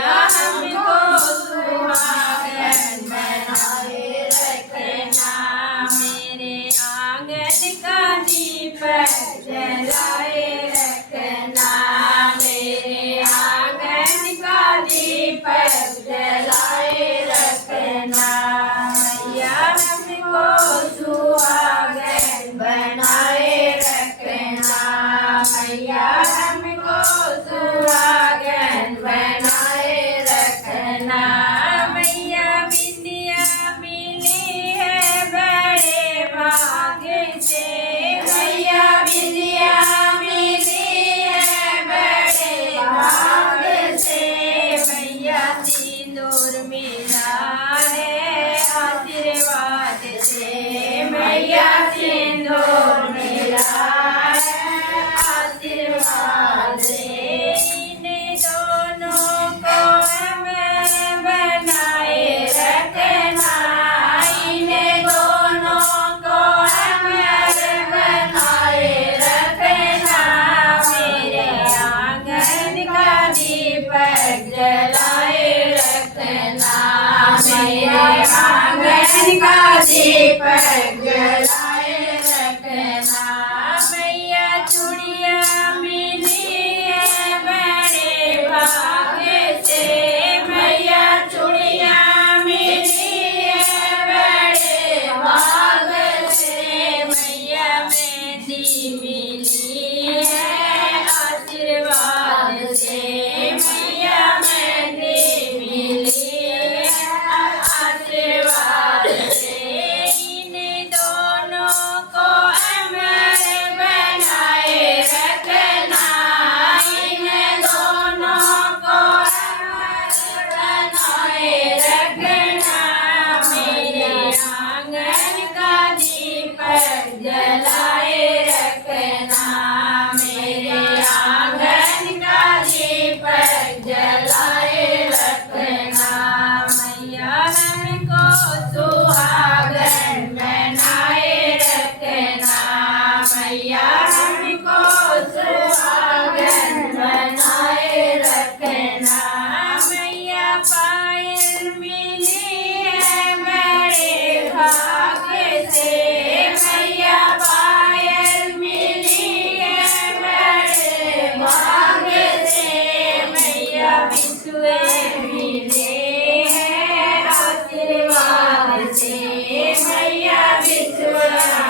मैया हमको सुहागन बनाए रखना, मेरे आंगन का दीपक जलाए रखना, मेरे आंगन का दीपक जलाए रखना। मैया हमको सुहागन बनाए रखना, मैया हमको सुहागन बनाए रखना। मैया विद्या मिली है बड़े भाग्य से, मैया विद्या मिली है बड़े भाग्य से, मैया सिंदूर मिला है आशीर्वाद से, मैया सिंदूर मिला है आशीर्वाद से। इन दोनों को अमर बनाए रखना, इन दोनों को अमर बनाए रखना, मेरे आंगन का दीपक जलाए रखना, मेरे आंगन का दीपक जलाए रखना। मैया चूड़िया मिली है बड़े भाग्य से, मैया चूड़िया मिली है बड़े भाग्य से, मैया मेहंदी मिली है आशीर्वाद से, मैया मेहंदी मिली है आशीर्वाद से। इन दोनों को अमर बनाए रखना, इन दोनों को अमर बनाए रखना, मेरे आंगन का दीपक जलाए रखना, मेरे आंगन का दीपक जलाए रखना। मैया हमको सुहागन बनाए रखना, मैया हमको सुहागन बनाए रखना। मैया पायल मिली है बड़े भाग्य से, मैया पायल मिली है बड़े भाग्य से, मैया बिछुए मिले हैं आशीर्वाद से, मैया बिछुआ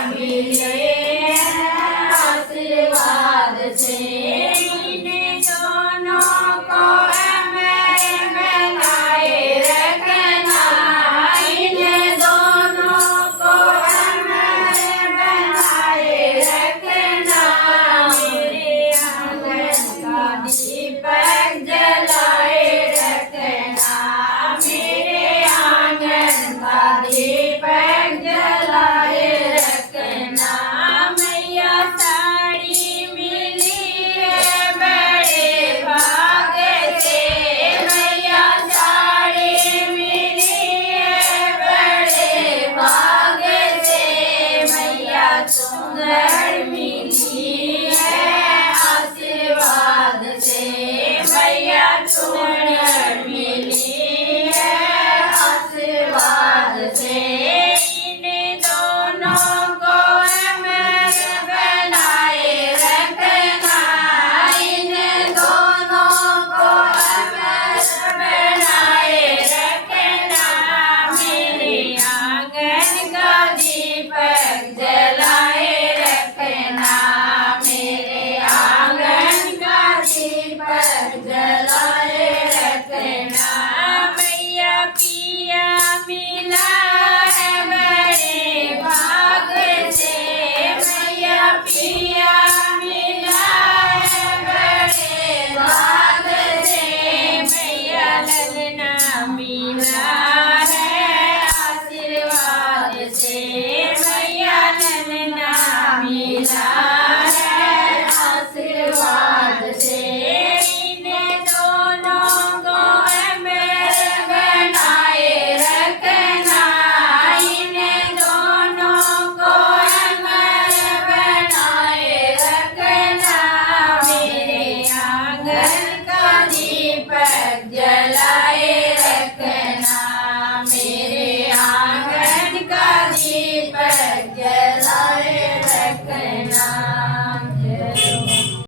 मिले